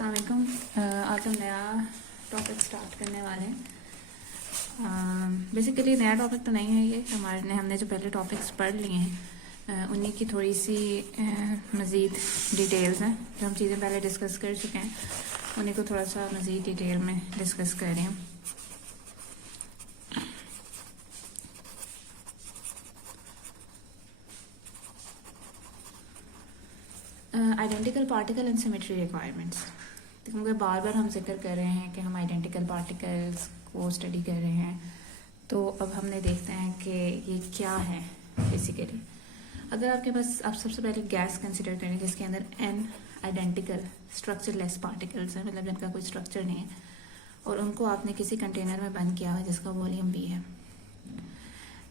अस्सलाम वालेकुम। आज हम नया टॉपिक स्टार्ट करने वाले हैं। बेसिकली नया टॉपिक तो नहीं है ये, हमने जो पहले टॉपिक्स पढ़ लिए हैं उन्हीं की थोड़ी सी मज़ीद डिटेल्स हैं। जो हम चीज़ें पहले डिस्कस कर चुके हैं उन्हीं को थोड़ा सा मज़ीद डिटेल में डिस्कस कर रहे हैं। Identical particle and symmetry requirements, क्योंकि बार बार हम जिक्र कर रहे हैं कि हम आइडेंटिकल पार्टिकल्स को स्टडी कर रहे हैं, तो अब हमने देखते हैं कि ये क्या है। बेसिकली अगर आपके पास, आप सबसे पहले गैस कंसिडर करें जिसके अंदर n आइडेंटिकल स्ट्रक्चरलेस पार्टिकल्स हैं, मतलब जिनका कोई स्ट्रक्चर नहीं है, और उनको आपने किसी कंटेनर में बंद किया है जिसका वॉल्यूम v है।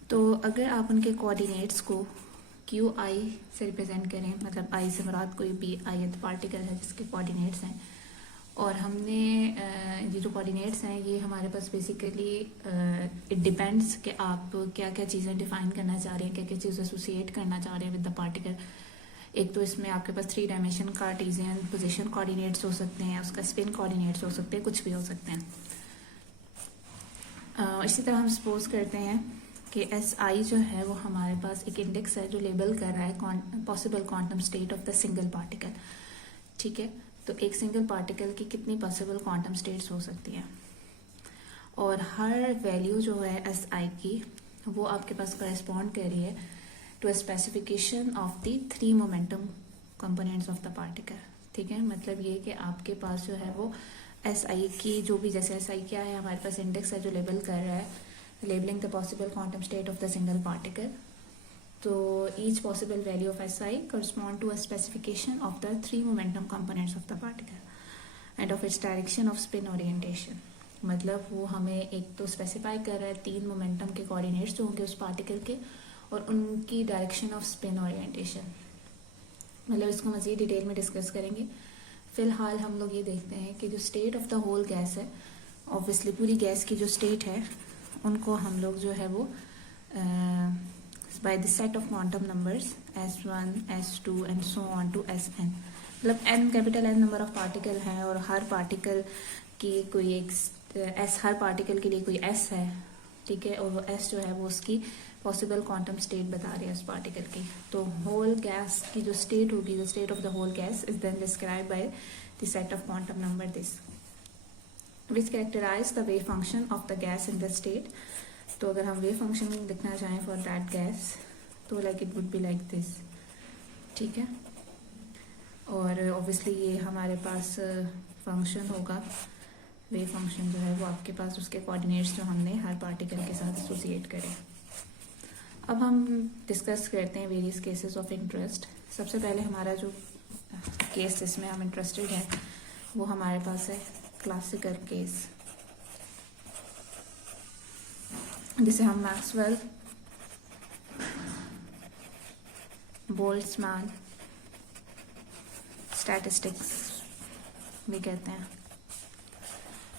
तो अगर आप उनके कोऑर्डिनेट्स को क्यू आई से रिप्रेजेंट करें, मतलब आई से मुराद कोई भी ith पार्टिकल है जिसके कोऑर्डिनेट्स हैं, और हमने ये जो कोऑर्डिनेट्स हैं ये हमारे पास बेसिकली इट डिपेंड्स कि आप क्या क्या चीज़ें डिफाइन करना चाह रहे हैं, क्या क्या चीज़ें एसोसिएट करना चाह रहे हैं विद द पार्टिकल। एक तो इसमें आपके पास 3 डायमेंशन कार्टेशियन पोजीशन कोऑर्डिनेट्स हो सकते हैं, उसका स्पिन कोऑर्डिनेट्स हो सकते हैं, कुछ भी हो सकते हैं। इसी तरह हम सपोज करते हैं कि एस आई जो है वो हमारे पास एक इंडेक्स है जो लेबल कर रहा है possible quantum state of the single particle. ठीक है, तो एक सिंगल पार्टिकल की कितनी पॉसिबल क्वांटम स्टेट्स हो सकती हैं, और हर वैल्यू जो है एस आई की वो आपके पास करस्पॉन्ड कर रही है to a specification of the 3 momentum components of the particle. ठीक है, मतलब ये कि आपके पास जो है वो एस आई की जो भी, जैसे एस आई क्या है, हमारे पास इंडेक्स है जो लेबल कर रहा है, labeling the possible quantum state of the single particle. So each possible value of SI correspond to a specification of the 3 momentum components of the particle and of its direction of spin orientation. मतलब वो हमें एक तो specify कर रहा है 3 momentum के coordinates जो होंगे उस पार्टिकल के, और उनकी डायरेक्शन ऑफ स्पिन ओरिएंटेशन। मतलब इसको मज़ीद डिटेल में डिस्कस करेंगे। फ़िलहाल हम लोग ये देखते हैं कि जो state of the whole gas है, ऑब्वियसली पूरी गैस की जो स्टेट है उनको हम लोग जो है वो by the set of quantum numbers S1, S2 and so on to Sn, मतलब n capital N number of particle हैं, और हर पार्टिकल की कोई एक S, हर पार्टिकल के लिए कोई S है। ठीक है, और वो S जो है वो उसकी पॉसिबल क्वांटम स्टेट बता रही है उस पार्टिकल की। तो होल गैस की जो स्टेट होगी, the state of the whole gas is then describe by the set of quantum number this which characterize the wave function of the gas in the state. तो अगर हम wave function लिखना चाहें for that gas तो like it would be like this। ठीक है, और obviously ये हमारे पास function होगा, wave function जो है वो आपके पास उसके coordinates जो हमने हर particle के साथ associate करें। अब हम डिस्कस करते हैं वेरियस केसेस ऑफ इंटरेस्ट। सबसे पहले हमारा जो केस जिसमें हम इंटरेस्टेड हैं वो हमारे पास है क्लासिकल केस, जिसे हम मैक्सवेल बोल्ट्जमैन स्टैटिस्टिक्स भी कहते हैं।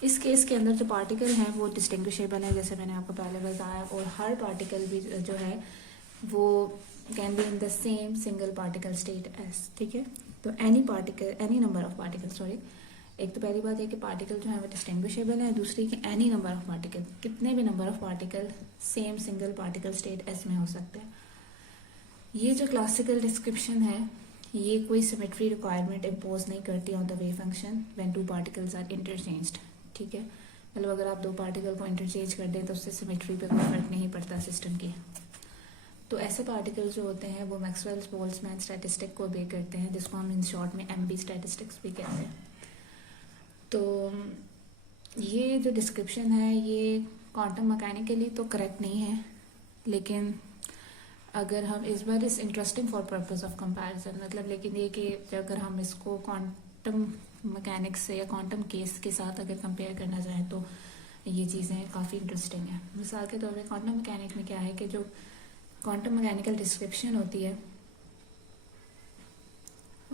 इस केस के अंदर जो पार्टिकल हैं वो डिस्टिंग्विशेबल है, जैसे मैंने आपको पहले बताया, और हर पार्टिकल भी जो है वो can be in the same single particle state S. ठीक है, तो any particle, any number of particle, sorry, एक तो पहली बात है कि पार्टिकल जो है वो डिस्टिंग्विशेबल है, दूसरी कि एनी नंबर ऑफ पार्टिकल, कितने भी number of particle same single particle state S में हो सकते हैं। ये जो क्लासिकल डिस्क्रिप्शन है ये कोई सिमेट्री रिक्वायरमेंट इम्पोज नहीं करती on the wave function when 2 particles are interchanged. ठीक है, मतलब अगर आप 2 पार्टिकल को इंटरचेंज कर दें तो उससे सिमेट्री पे कोई फर्क नहीं पड़ता सिस्टम की। तो ऐसे पार्टिकल जो होते हैं वो मैक्सवेल बोल्ट्जमैन स्टैटिस्टिक को ओबे करते हैं, जिसको हम इन शॉर्ट में MB स्टैटिस्टिक्स भी कहते हैं। तो ये जो डिस्क्रिप्शन है ये क्वांटम मैकेनिकली तो करेक्ट नहीं है, लेकिन अगर हम इस बार इस interesting for purpose of comparison, मतलब लेकिन ये कि अगर हम इसको क्वांटम मैकेनिक्स से या क्वांटम केस के साथ अगर कंपेयर करना चाहें तो ये चीज़ें काफ़ी इंटरेस्टिंग हैं। मिसाल के तौर पे क्वांटम मैकेनिक में क्या है कि जो क्वांटम मैकेनिकल डिस्क्रिप्शन होती है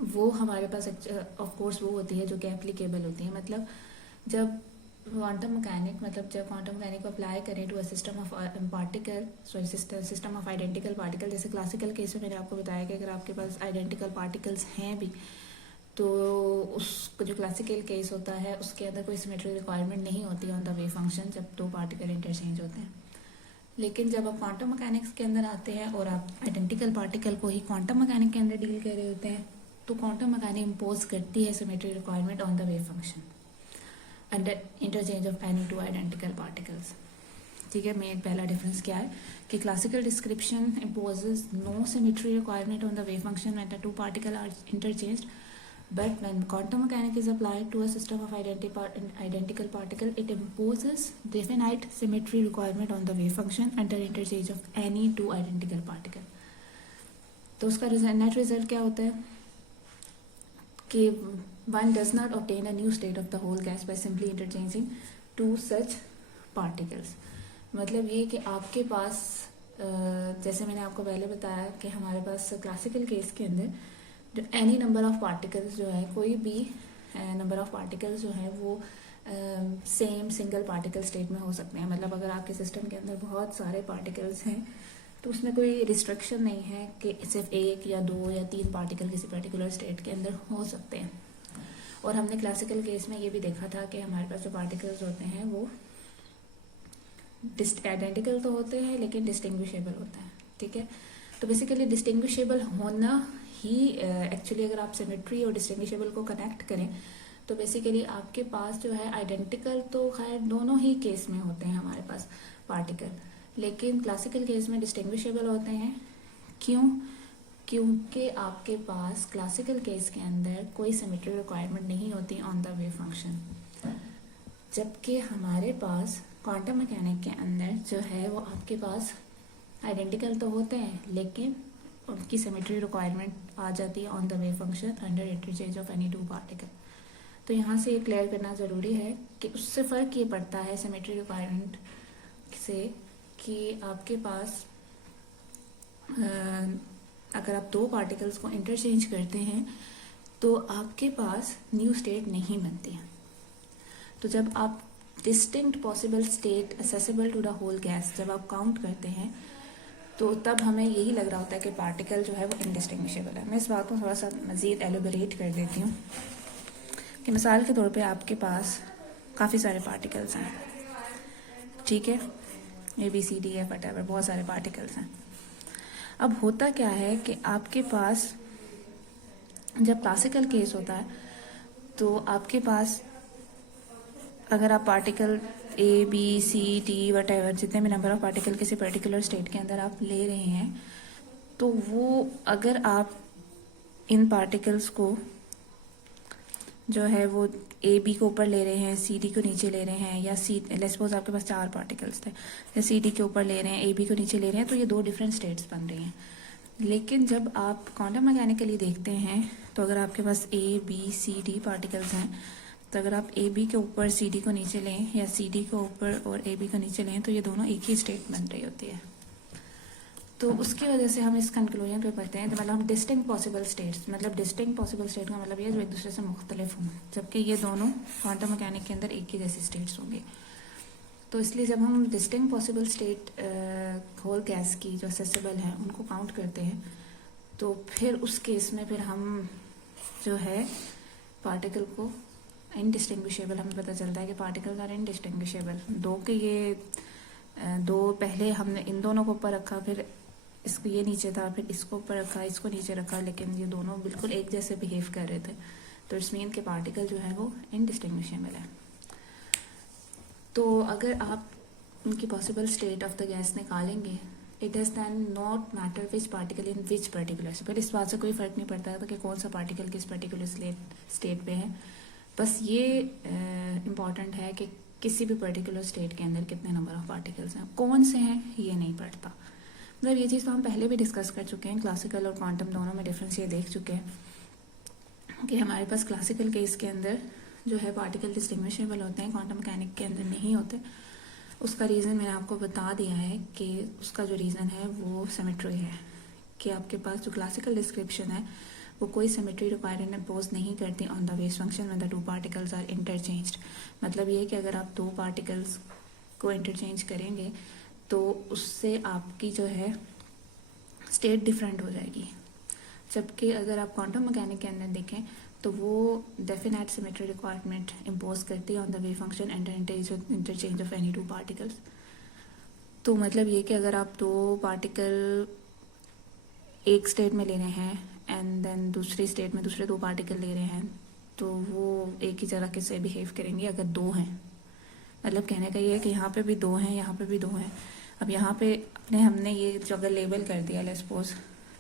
वो हमारे पास ऑफ कोर्स वो होती है जो कि एप्लीकेबल होती है। मतलब जब क्वांटम मैकेनिक को अप्लाई करें to a system of particle, sorry system of identical particle, जैसे क्लासिकल केस में मैंने आपको बताया कि अगर आपके पास आइडेंटिकल पार्टिकल्स हैं भी तो उसको जो क्लासिकल केस होता है उसके अंदर कोई सिमेट्री रिक्वायरमेंट नहीं होती ऑन द वेव फंक्शन जब दो पार्टिकल इंटरचेंज होते हैं। लेकिन जब आप क्वांटम मैकेनिक्स के अंदर आते हैं और आप आइडेंटिकल पार्टिकल को ही क्वांटम मैकेनिक के अंदर डील कर रहे होते हैं, तो क्वांटम मैकेनिक इम्पोज करती है symmetry requirement on the wave function under interchange of any two identical particles. ठीक है, मेन पहला डिफरेंस क्या है कि classical description imposes no symmetry requirement on the wave function when the two particle are interchanged, but when quantum mechanics is applied to a system of identical particle, it imposes definite symmetry requirement on the wave function under interchange of any two identical particle. तो उसका net result क्या होता है कि one does not obtain a new state of the whole gas by simply interchanging two such particles. मतलब ये कि आपके पास जैसे मैंने आपको पहले बताया कि हमारे पास क्लासिकल केस के अंदर जो एनी नंबर ऑफ पार्टिकल्स जो है, कोई भी नंबर ऑफ पार्टिकल्स जो है वो सेम सिंगल पार्टिकल स्टेट में हो सकते हैं। मतलब अगर आपके सिस्टम के अंदर बहुत सारे पार्टिकल्स हैं तो उसमें कोई रिस्ट्रिक्शन नहीं है कि सिर्फ एक या दो या तीन पार्टिकल किसी पर्टिकुलर स्टेट के अंदर हो सकते हैं। और हमने क्लासिकल केस में ये भी देखा था कि हमारे पास जो पार्टिकल्स होते हैं वो आइडेंटिकल तो होते हैं लेकिन डिस्टिंग्विशेबल होते हैं। ठीक है, तो बेसिकली डिस्टिंग्विशेबल होना ही एक्चुअली अगर आप सिमेट्री और डिस्टिंग्विशेबल को कनेक्ट करें तो बेसिकली आपके पास जो है आइडेंटिकल तो खैर दोनों ही केस में होते हैं हमारे पास पार्टिकल, लेकिन क्लासिकल केस में डिस्टिंग्विशेबल होते हैं। क्यों? क्योंकि आपके पास क्लासिकल केस के अंदर कोई सिमेट्री रिक्वायरमेंट नहीं होती ऑन द वेव फंक्शन, जबकि हमारे पास क्वांटम मैकेनिक के अंदर जो है वो आपके पास आइडेंटिकल तो होते हैं लेकिन उनकी सिमेट्री रिक्वायरमेंट आ जाती है on the wave function under interchange of any two particle. तो यहाँ से ये क्लियर करना ज़रूरी है कि उससे फ़र्क ये पड़ता है सिमेट्री रिक्वायरमेंट से कि आपके पास अगर आप दो पार्टिकल्स को इंटरचेंज करते हैं तो आपके पास न्यू स्टेट नहीं बनती है। तो जब आप distinct possible state accessible to the whole gas जब आप काउंट करते हैं तो तब हमें यही लग रहा होता है कि पार्टिकल जो है वो इनडिस्टिंग्विशेबल है। मैं इस बात को थोड़ा सा मज़ीद एलोबरेट कर देती हूँ कि मिसाल के तौर पे आपके पास काफ़ी सारे पार्टिकल्स हैं। ठीक है, ABCDF व्हाटएवर बहुत सारे पार्टिकल्स हैं। अब होता क्या है कि आपके पास जब क्लासिकल केस होता है तो आपके पास अगर आप पार्टिकल ABCD व्हाटएवर जितने भी नंबर ऑफ पार्टिकल किसी पर्टिकुलर स्टेट के अंदर आप ले रहे हैं तो वो अगर आप इन पार्टिकल्स को जो है वो AB को ऊपर ले रहे हैं, CD को नीचे ले रहे हैं, या लेट्स सपोज आपके पास चार पार्टिकल्स थे, या CD के ऊपर ले रहे हैं, AB को नीचे ले रहे हैं, तो ये दो डिफरेंट स्टेट्स बन रही हैं। लेकिन जब आप क्वांटम मैकेनिकली देखते हैं तो अगर आपके पास ABCD पार्टिकल्स हैं तो अगर आप AB के ऊपर CD को नीचे लें या CD को ऊपर और AB को नीचे लें तो ये दोनों एक ही स्टेट बन रही होती है। तो उसकी वजह से हम इस कंक्लूजन पे पढ़ते हैं तो मतलब हम डिस्टिंक्ट पॉसिबल स्टेट्स, मतलब डिस्टिंक्ट पॉसिबल स्टेट का मतलब ये जो एक दूसरे से मुख्तलिफ हों, जबकि ये दोनों क्वांटम मैकेनिक के अंदर एक ही जैसी स्टेट्स होंगे। तो इसलिए जब हम distinct possible state whole gas की जो असेसिबल है उनको काउंट करते हैं तो फिर उस केस में फिर हम जो है पार्टिकल को इनडिस्टिंग्विशेबल हमें पता चलता है कि पार्टिकल्स आर इनडिस्टिंग्विशेबल। दो के ये दो पहले हमने इन दोनों को ऊपर रखा, फिर इसको ये नीचे था, फिर इसको ऊपर रखा, इसको नीचे रखा, लेकिन ये दोनों बिल्कुल एक जैसे बिहेव कर रहे थे। तो इट्स मीन के पार्टिकल जो है वो इनडिस्टिंग्विशेबल है। तो अगर आप उनकी possible state of the gas निकालेंगे it does then not matter which particle in which particular state. पर इस बात से कोई फ़र्क नहीं पड़ता था कि कौन सा पार्टिकल किस पर्टिकुलर स्टेट पे है, बस ये इम्पॉर्टेंट है कि किसी भी पर्टिकुलर स्टेट के अंदर कितने नंबर ऑफ पार्टिकल्स हैं, कौन से हैं ये नहीं पड़ता। मतलब ये चीज़ तो हम पहले भी डिस्कस कर चुके हैं, क्लासिकल और क्वांटम दोनों में डिफरेंस ये देख चुके हैं कि हमारे पास क्लासिकल केस के अंदर जो है पार्टिकल डिस्टिंग्विशेबल होते हैं, क्वांटम मैकेनिक के अंदर नहीं होते। उसका रीज़न मैंने आपको बता दिया है कि उसका जो रीज़न है वो सिमेट्री है कि आपके पास जो क्लासिकल डिस्क्रिप्शन है वो कोई सिमेट्री रिक्वायरमेंट इम्पोज नहीं करती on the wave function when the two particles are interchanged. मतलब ये कि अगर आप दो पार्टिकल्स को इंटरचेंज करेंगे तो उससे आपकी जो है स्टेट डिफरेंट हो जाएगी। जबकि अगर आप क्वांटम मैकेनिक के अंदर देखें तो वो डेफिनेट सिमेट्री रिक्वायरमेंट इम्पोज करती है on the wave function and interchange of any two particles. तो मतलब ये कि अगर आप दो पार्टिकल एक स्टेट में ले रहे हैं एंड देन दूसरी स्टेट में दूसरे दो पार्टिकल ले रहे हैं तो वो एक ही तरह के से बिहेव करेंगे अगर दो हैं। मतलब कहने का ये है कि यहाँ पे भी दो हैं, यहाँ पे भी दो हैं। अब यहाँ पे हमने ये जो अगर लेबल कर दिया लेट्स सपोज,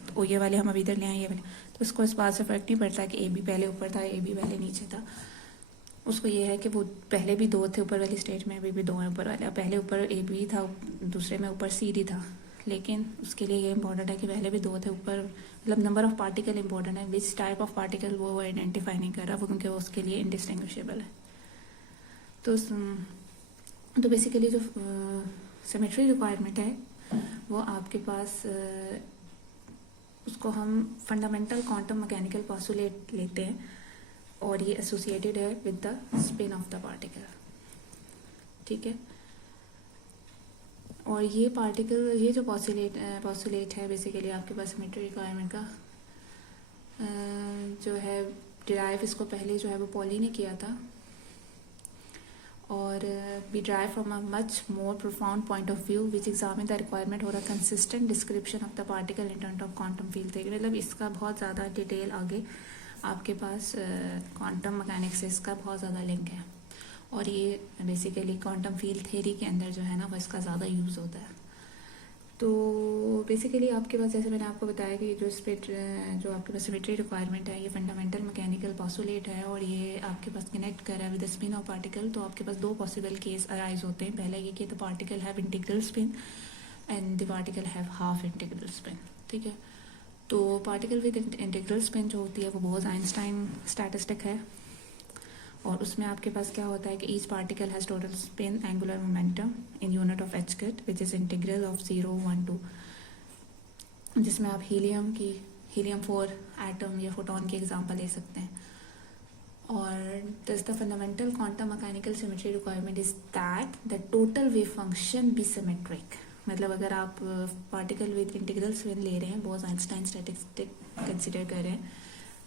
तो ये वाले हम अभी इधर ले आए, ये वाले, तो उसको इस बात से फर्क नहीं पड़ता कि ए बी पहले ऊपर था ए बी पहले नीचे था। उसको ये है कि वो पहले भी दो थे ऊपर वाली स्टेट में, अभी भी दो हैं ऊपर वाले। अब पहले ऊपर ए बी था, दूसरे में ऊपर सी डी था, लेकिन उसके लिए ये इंपॉर्टेंट है कि पहले भी दो थे ऊपर, मतलब नंबर ऑफ पार्टिकल इंपॉर्टेंट है। विच टाइप ऑफ पार्टिकल वो आइडेंटिफाई नहीं कर रहा वो, क्योंकि वो उसके लिए इंडिस्टिंग्विशेबल है। तो बेसिकली जो सिमेट्री रिक्वायरमेंट है वो आपके पास उसको हम फंडामेंटल क्वांटम मैकेनिकल पोस्टुलेट लेते हैं और ये एसोसिएटेड है with the spin off the particle, ठीक है। और ये पार्टिकल, ये जो पोस्टुलेट है बेसिकली आपके पास सिमेट्री रिक्वायरमेंट का जो है डिराइव इसको पहले जो है वो पॉली ने किया था, और we derive from a much more profound point of view which examine the requirement or a consistent description of the particle in terms of quantum field theory। मतलब इसका बहुत ज़्यादा डिटेल आगे आपके पास क्वांटम मैकेनिक्स से इसका बहुत ज़्यादा लिंक है, और ये बेसिकली क्वांटम फील्ड थ्योरी के अंदर जो है ना वो इसका ज़्यादा यूज़ होता है। तो बेसिकली आपके पास जैसे मैंने आपको बताया कि जो आपके पास सिमेट्री रिक्वायरमेंट है ये फंडामेंटल मैकेनिकल पोस्टुलेट है, और ये आपके पास कनेक्ट कर रहा है with the spin off particle. तो आपके पास दो पॉसिबल केस अराइज होते हैं। पहला ये कि the particle have integral spin and the particle have half integral spin, ठीक है। तो पार्टिकल विद इंटीग्रल स्पिन जो होती है वो बोस-आइंस्टाइन स्टैटिस्टिक है, और उसमें आपके पास क्या होता है कि each particle has total spin angular momentum in unit of h cut which is integral of 0, 1, 2, जिसमें आप हीलियम 4 एटम या फोटोन की एग्जांपल ले सकते हैं। और thus the fundamental quantum mechanical symmetry requirement is that the total wave function be symmetric. मतलब अगर आप पार्टिकल विद इंटीग्रल स्पिन ले रहे हैं, बोस-आइंस्टाइन स्टैटिस्टिक कंसिडर कर रहे हैं,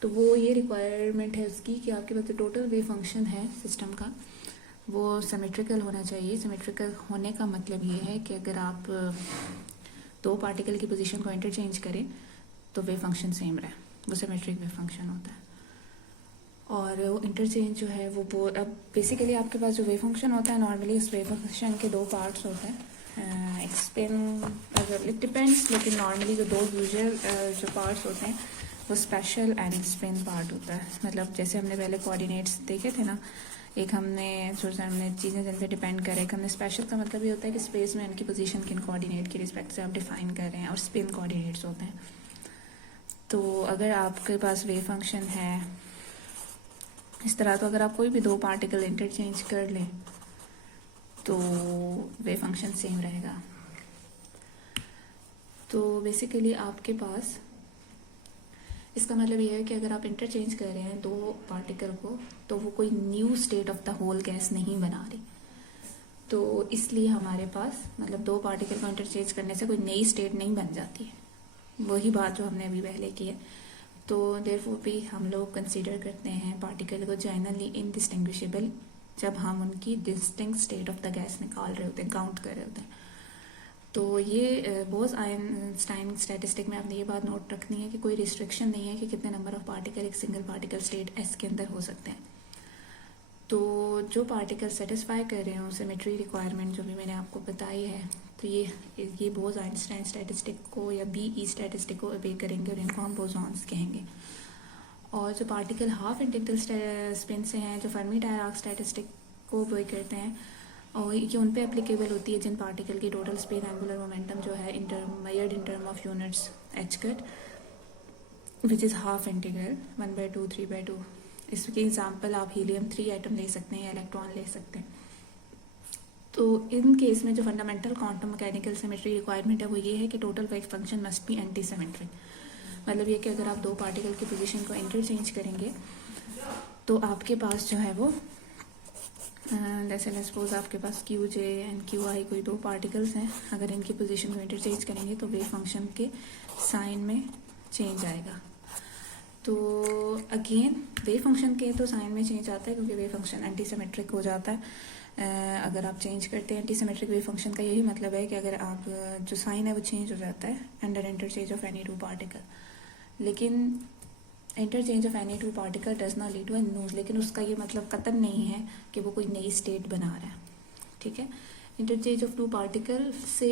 तो वो ये रिक्वायरमेंट है उसकी कि आपके पास जो टोटल वेव फंक्शन है सिस्टम का वो सिमेट्रिकल होना चाहिए। सिमेट्रिकल होने का मतलब ये है कि अगर आप दो पार्टिकल की पोजीशन को इंटरचेंज करें तो वेव फंक्शन सेम रहे, वो सिमेट्रिक वेव फंक्शन होता है। और वो इंटरचेंज जो है वो अब बेसिकली आपके पास जो वेव फंक्शन होता है नॉर्मली उस वेव फंक्शन के दो पार्ट्स होते हैं, एक स्पिन, अगर इट डिपेंड्स, लेकिन नॉर्मली जो दो यूजुअल जो पार्ट्स होते हैं वो स्पेशल एंड स्पिन पार्ट होता है। मतलब जैसे हमने पहले कोऑर्डिनेट्स देखे थे ना, एक हमने चीज़ें जिन पे डिपेंड करें, एक हमने स्पेशल का मतलब ये होता है कि स्पेस में उनकी पोजीशन किन कोऑर्डिनेट की रिस्पेक्ट से आप डिफाइन कर रहे हैं, और स्पिन कोऑर्डिनेट्स होते हैं। तो अगर आपके पास वेव फंक्शन है इस तरह, तो अगर आप कोई भी दो पार्टिकल इंटरचेंज कर लें तो वेव फंक्शन सेम रहेगा। तो बेसिकली आपके पास इसका मतलब ये है कि अगर आप इंटरचेंज कर रहे हैं दो पार्टिकल को तो वो कोई new state of the whole gas नहीं बना रही। तो इसलिए हमारे पास मतलब दो पार्टिकल को इंटरचेंज करने से कोई नई स्टेट नहीं बन जाती है, वही बात जो हमने अभी पहले की है। तो देयरफॉर भी हम लोग कंसीडर करते हैं पार्टिकल को जनरली इनडिस्टिंग्विशेबल जब हम उनकी distinct state of the gas निकाल रहे होते हैं, काउंट कर रहे होते हैं। तो ये बोस-आइंस्टाइन स्टैटिस्टिक में आपने ये बात नोट रखनी है कि कोई रिस्ट्रिक्शन नहीं है कि कितने नंबर ऑफ पार्टिकल एक सिंगल पार्टिकल स्टेट एस के अंदर हो सकते हैं। तो जो पार्टिकल सेटिस्फाई कर रहे हो सिमेट्री रिक्वायरमेंट जो भी मैंने आपको बताई है, तो ये बोस-आइंस्टाइन स्टैटिस्टिक को या BE स्टैटिस्टिक को ओबे करेंगे और इनको हम बोसॉन्स कहेंगे। और जो पार्टिकल हाफ इंटीग्रल स्पिन से हैं, जो फर्मी-डायराक स्टैटिस्टिक को ओबे करते हैं, और ये उन पे एप्लीकेबल होती है जिन पार्टिकल की टोटल स्पिन एंगुलर मोमेंटम जो है measured in term of units h cut which is half integral 1/2, 3/2। इसकी एग्जांपल आप हीलियम 3 एटम ले सकते हैं या इलेक्ट्रॉन ले सकते हैं। तो इन केस में जो fundamental quantum mechanical symmetry requirement है वो ये है कि total wave function must be anti symmetric. मतलब ये कि अगर आप दो पार्टिकल की पोजीशन को इंटरचेंज करेंगे तो आपके पास जो है वो जैसे लेट्स सपोज आपके पास QJ एंड QI कोई दो पार्टिकल्स हैं, अगर इनकी पोजीशन को इंटरचेंज करेंगे तो वेव फंक्शन के साइन में चेंज आएगा। तो अगेन वेव फंक्शन के तो साइन में चेंज आता है क्योंकि वेव फंक्शन एंटी सिमेट्रिक हो जाता है अगर आप चेंज करते हैं। एंटी सिमेट्रिक वेव फंक्शन का यही मतलब है कि अगर आप जो साइन है वो चेंज हो जाता है under interchange of any two particle. लेकिन interchange of any two particle does not lead to a new, लेकिन उसका ये मतलब कतन नहीं है कि वो कोई नई स्टेट बना रहा है। ठीक है, इंटरचेंज ऑफ टू पार्टिकल से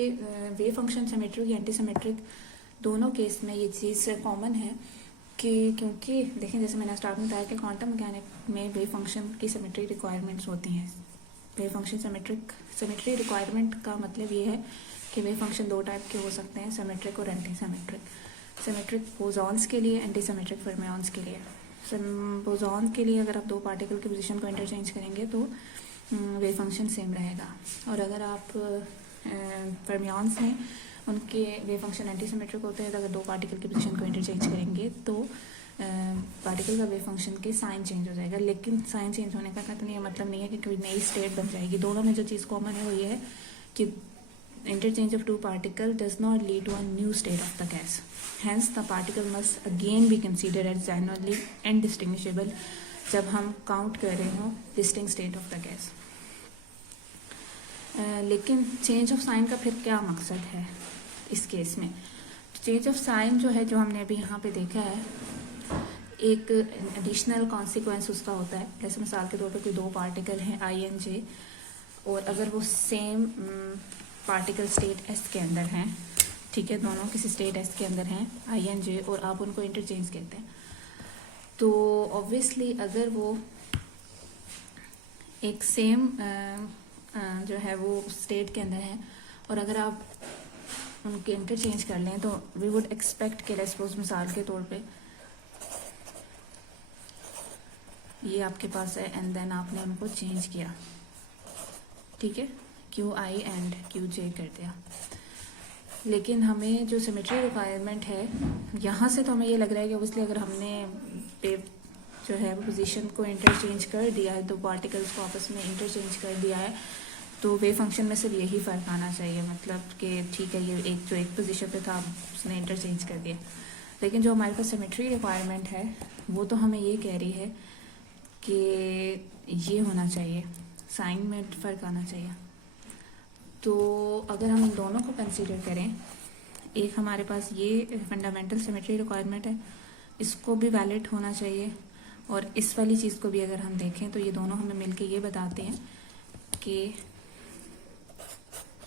वेव फंक्शन सिमेट्रिक या एंटी सिमेट्रिक दोनों केस में ये चीज़ कॉमन है कि क्योंकि देखें जैसे मैंने स्टार्ट में बताया कि क्वांटम मैकेनिक में वेव फंक्शन की सिमेट्री रिक्वायरमेंट्स होती हैं। वेव फंक्शन सिमेट्री रिक्वायरमेंट का मतलब ये है कि वेव फंक्शन दो टाइप के हो सकते हैं, सिमेट्रिक और एंटी सिमेट्रिक। सिमेट्रिक बोसॉन्स के लिए, एंटी सिमेट्रिक फर्मियंस के लिए। बोसॉन के लिए अगर आप दो पार्टिकल की पोजीशन को इंटरचेंज करेंगे तो वेव फंक्शन सेम रहेगा, और अगर आप फर्मियंस में उनके वेव फंक्शन एंटी सिमेट्रिक होते हैं तो अगर दो पार्टिकल की पोजीशन को इंटरचेंज करेंगे तो पार्टिकल का वेव फंक्शन के साइन चेंज हो जाएगा। लेकिन साइन चेंज होने का तो ये मतलब नहीं है कि कोई नई स्टेट बन जाएगी। दोनों में जो चीज़ कॉमन है वो ये है कि interchange of two particle does not lead to a new state of the gas. Hence, the particle must again be considered as generally indistinguishable जब हम काउंट कर रहे हो distinct state of the gas. लेकिन चेंज ऑफ साइन का फिर क्या मकसद है इस केस में? चेंज ऑफ साइन जो है, जो हमने अभी यहाँ पे देखा है, एक एडिशनल कॉन्सिक्वेंस उसका होता है। जैसे मिसाल के तौर पे कोई दो पार्टिकल हैं आई एन जे, और अगर वो सेम पार्टिकल स्टेट एस के अंदर हैं, ठीक है, दोनों किसी स्टेट एस के अंदर हैं आई एन जे, और आप उनको इंटरचेंज कहते हैं, तो ऑब्वियसली अगर वो एक सेम जो है वो स्टेट के अंदर हैं और अगर आप उनके इंटरचेंज कर लें तो वी वुड एक्सपेक्ट कि सपोज मिसाल के तौर पे ये आपके पास है एंड देन आपने उनको चेंज किया, ठीक है, क्यू आई एंड क्यू जे कर दिया। लेकिन हमें जो सिमेट्री रिक्वायरमेंट है यहाँ से तो हमें ये लग रहा है कि ऑब्वियसली अगर हमने जो है वो पोजीशन को इंटरचेंज कर दिया है, दो पार्टिकल्स को आपस में इंटरचेंज कर दिया है, तो वेव फंक्शन में सिर्फ यही फ़र्क आना चाहिए, मतलब कि ठीक है ये एक जो एक पोजीशन पे था उसने इंटरचेंज कर दिया। लेकिन जो हमारे पास सिमेट्री रिक्वायरमेंट है वो तो हमें ये कह रही है कि ये होना चाहिए, साइन में फ़र्क आना चाहिए। तो अगर हम इन दोनों को कंसीडर करें, एक हमारे पास ये फंडामेंटल सिमेट्री रिक्वायरमेंट है, इसको भी वैलिड होना चाहिए, और इस वाली चीज़ को भी अगर हम देखें तो ये दोनों हमें मिलके ये बताते हैं कि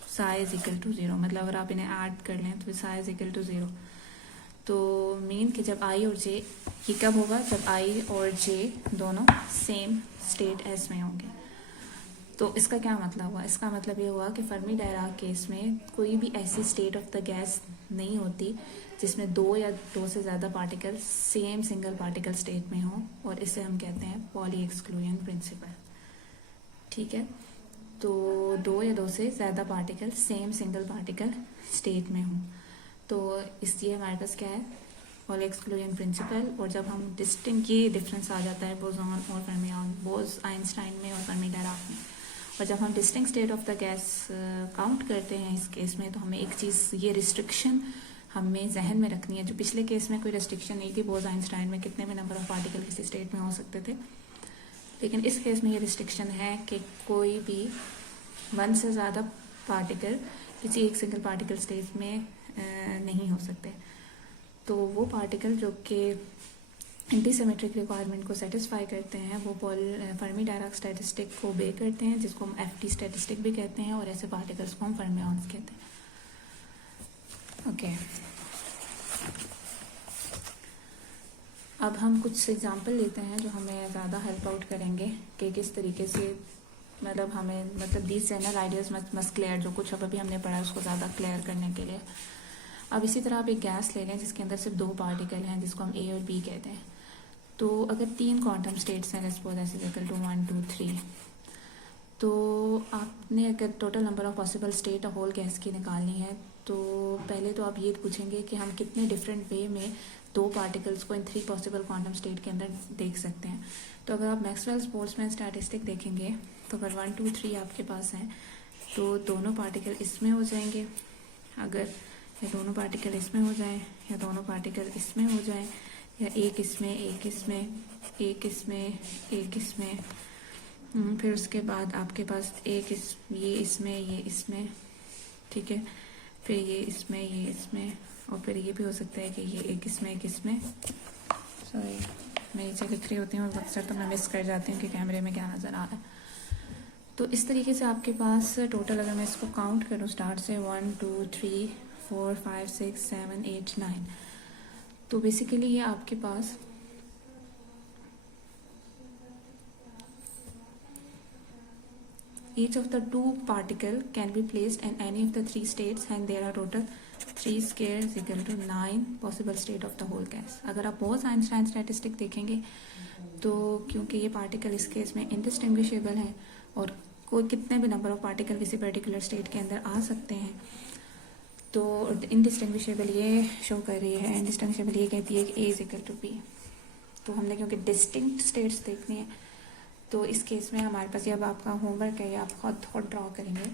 साई इज इक्वल टू 0, मतलब अगर आप इन्हें ऐड कर लें तो साई इज इक्वल टू 0। तो मीन कि जब आई और जे, ये कब होगा? जब आई और जे दोनों सेम स्टेट एस में होंगे। तो इसका क्या मतलब हुआ? इसका मतलब ये हुआ कि फर्मी डायराक केस में कोई भी ऐसी स्टेट ऑफ द गैस नहीं होती जिसमें दो या दो से ज़्यादा particle same single particle state में हो, और इसे हम कहते हैं पॉली एक्सक्लूजन प्रिंसिपल, ठीक है। तो दो या दो से ज़्यादा particle same single particle state में हो, तो इसलिए हमारे पास क्या है? Poly exclusion principle. और जब हम डिस्टिंक्ट, ये डिफरेंस आ जाता है बोसॉन और फर्मियन, बोस आइंस्टाइन में और फर्मी डायराक में। और जब हम distinct state of the gas count करते हैं इस केस में, तो हमें एक चीज़, ये रिस्ट्रिक्शन हमें जहन में रखनी है। जो पिछले केस में कोई रिस्ट्रिक्शन नहीं थी, बोस आइंस्टाइन में कितने भी नंबर ऑफ पार्टिकल किसी स्टेट में हो सकते थे, लेकिन इस केस में ये रिस्ट्रिक्शन है कि कोई भी वन से ज़्यादा पार्टिकल किसी एक सिंगल पार्टिकल स्टेट में नहीं हो सकते। तो वो पार्टिकल जो कि एंटी सिमेट्रिक रिक्वायरमेंट को सेटिस्फाई करते हैं वो फर्मी डायराक स्टैटिस्टिक को बे करते हैं, जिसको हम एफटी स्टैटिस्टिक भी कहते हैं, और ऐसे पार्टिकल्स को हम फर्मियंस कहते हैं। ओके, अब हम कुछ एग्जांपल लेते हैं जो हमें ज़्यादा हेल्प आउट करेंगे कि किस तरीके से, मतलब हमें, मतलब these general ideas must clear, जो कुछ अब अभी हमने पढ़ा है उसको ज़्यादा क्लियर करने के लिए। अब इसी तरह आप एक गैस ले लें जिसके अंदर सिर्फ दो पार्टिकल हैं, जिसको हम ए और बी कहते हैं। तो अगर तीन क्वांटम स्टेट्स हैं, सपोज ऐसे इक्वल टू 1 2 3, तो आपने अगर total number of possible state of whole gas की निकालनी है, तो पहले तो आप ये पूछेंगे कि हम कितने डिफरेंट वे में दो पार्टिकल्स को इन 3 पॉसिबल क्वांटम स्टेट के अंदर देख सकते हैं। तो अगर आप मैक्सवेल्स बोल्ट्जमैन स्टैटिस्टिक देखेंगे तो अगर 1 2 3 आपके पास हैं तो दोनों पार्टिकल इसमें हो जाएंगे, अगर या दोनों पार्टिकल इसमें हो जाएं, या दोनों पार्टिकल इसमें हो जाएं, या एक इसमें एक इसमें एक इसमें, एक इसमें, फिर उसके बाद आपके पास एक ये इसमें, ये इसमें, ठीक है, फिर ये इसमें, ये इसमें, और फिर ये भी हो सकता है कि ये एक इसमें, एक इसमें। सॉरी, मैं नीचे लिख रही होती हूँ और अक्सर तो मैं मिस कर जाती हूँ कि कैमरे में क्या नज़र आ रहा है। तो इस तरीके से आपके पास टोटल, अगर मैं इसको काउंट करूँ स्टार्ट से, 1 2 3 4 5 6 7 8 9, तो बेसिकली ये आपके पास each of the two particle can be placed in any of the three states and there are total 3 square is equal to 9 possible state of the whole gas। अगर आप बहुत Einstein statistic देखेंगे तो क्योंकि ये particle इस case में indistinguishable है और कोई कितने भी नंबर ऑफ पार्टिकल किसी पर्टिकुलर स्टेट के अंदर आ सकते हैं, तो इंडिस्टिंग्विशेबल ये शो कर रही है, इंडिस्टिंग्विशेबल ये कहती है कि A is equal to B। तो हमने क्योंकि डिस्टिंक्ट स्टेट्स देखनी है, तो इस केस में हमारे पास, ये अब आपका होमवर्क है, आप खुद ड्रॉ करेंगे।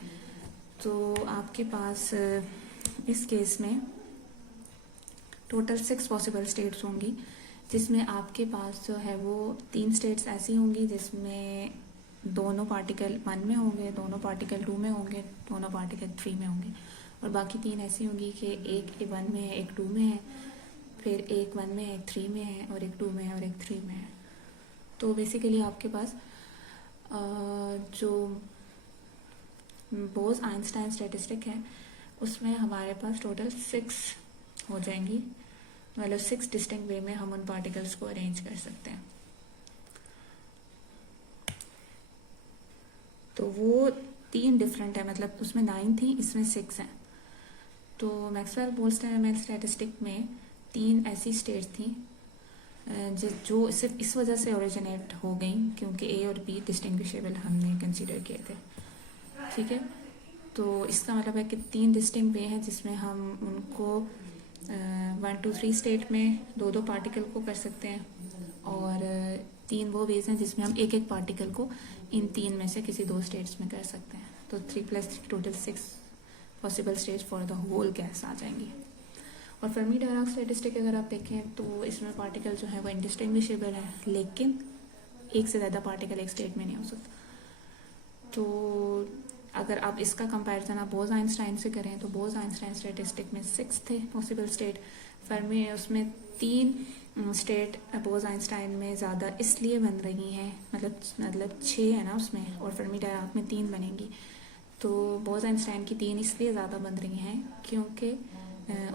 तो आपके पास इस केस में टोटल 6 पॉसिबल स्टेट्स होंगी, जिसमें आपके पास जो है वो 3 स्टेट्स ऐसी होंगी जिसमें दोनों पार्टिकल 1 में होंगे, दोनों पार्टिकल 2 में होंगे, दोनों पार्टिकल 3 में होंगे, और बाकी 3 ऐसी होंगी कि एक 1 में है, एक 2 में है, फिर एक 1 में है, एक 3 में है, और एक 2 में है, और एक 3 में है। तो बेसिकली आपके पास जो बोस आइंस्टाइन स्टैटिस्टिक है उसमें हमारे पास टोटल 6 हो जाएंगी, मतलब 6 डिस्टिंक्ट वे में हम उन पार्टिकल्स को अरेंज कर सकते हैं। तो वो 3 डिफरेंट है, मतलब उसमें 9 थी, इसमें 6 हैं। तो मैक्सवेल बोल्ट्जमैन स्टैटिस्टिक में 3 ऐसी स्टेट्स थी जो सिर्फ इस वजह से ओरिजिनेट हो गई क्योंकि A और B डिस्टिंग्विशेबल हमने कंसीडर किए थे, ठीक है। तो इसका मतलब है कि 3 डिस्टिंक्ट वे हैं जिसमें हम उनको 1 2 3 स्टेट में 2 पार्टिकल को कर सकते हैं, और 3 वो वेज हैं जिसमें हम एक पार्टिकल को इन 3 में से किसी 2 स्टेट्स में कर सकते हैं। तो 3 + 3 total 6 possible states for the whole gas आ जाएंगी। और फर्मी डायराक स्टैटिस्टिक अगर आप देखें तो इसमें पार्टिकल जो है वो इंडिस्टिंग्विशेबल है, लेकिन एक से ज़्यादा पार्टिकल एक स्टेट में नहीं हो सकता। तो अगर आप इसका कंपैरिजन आप बोस आइंस्टाइन से करें तो बोस आइंस्टाइन स्टैटिस्टिक में 6 थे पॉसिबल स्टेट, फर्मी उसमें 3 स्टेट बोस आइंस्टाइन में ज़्यादा इसलिए बन रही हैं, मतलब 6 है ना उसमें, और फर्मी डायराक में 3 बनेंगी। तो बोस आइंस्टाइन की 3 इसलिए ज़्यादा बन रही हैं क्योंकि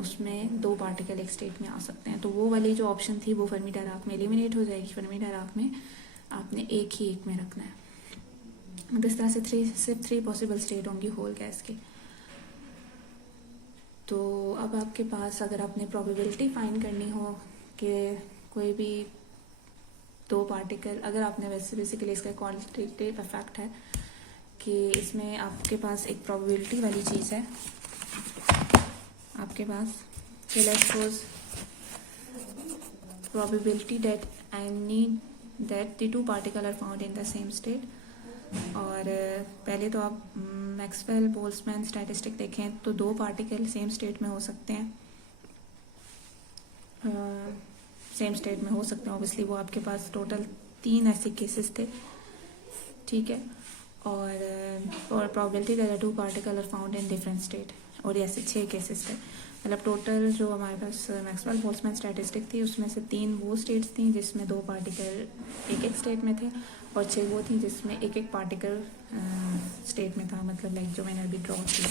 उसमें 2 पार्टिकल एक स्टेट में आ सकते हैं। तो वो वाली जो ऑप्शन थी वो फर्मी डायराक में एलिमिनेट हो जाएगी। फर्मी डायराक में आपने एक ही एक में रखना है। तो इस तरह से सिर्फ 3 पॉसिबल स्टेट होंगी होल गैस की। तो अब आपके पास अगर आपने प्रोबेबिलिटी फाइंड करनी हो कि कोई भी 2 पार्टिकल, अगर आपने वैसे बेसिकली इसका क्वालिटेटिव इफेक्ट है कि इसमें आपके पास एक प्रोबेबिलिटी वाली चीज़ है आपके पास, let's suppose probability that the 2 particle are found in the same state. और पहले तो आप मैक्सवेल बोल्ट्जमैन स्टैटिस्टिक देखें तो 2 पार्टिकल सेम स्टेट में हो सकते हैं, सेम स्टेट में हो सकते हैं ऑब्वियसली। वो आपके पास टोटल 3 ऐसे केसेस थे, ठीक है। और probability that 2 particle are found in different state, और ऐसे 6 केसेस थे। मतलब टोटल जो हमारे पास मैक्सवेल बोल्ट्जमैन स्टैटिस्टिक थी उसमें से 3 वो स्टेट्स थी जिसमें 2 पार्टिकल एक स्टेट में थे, और 6 वो थी जिसमें एक पार्टिकल स्टेट में था, मतलब लाइक जो मैंने अभी ड्रॉ किया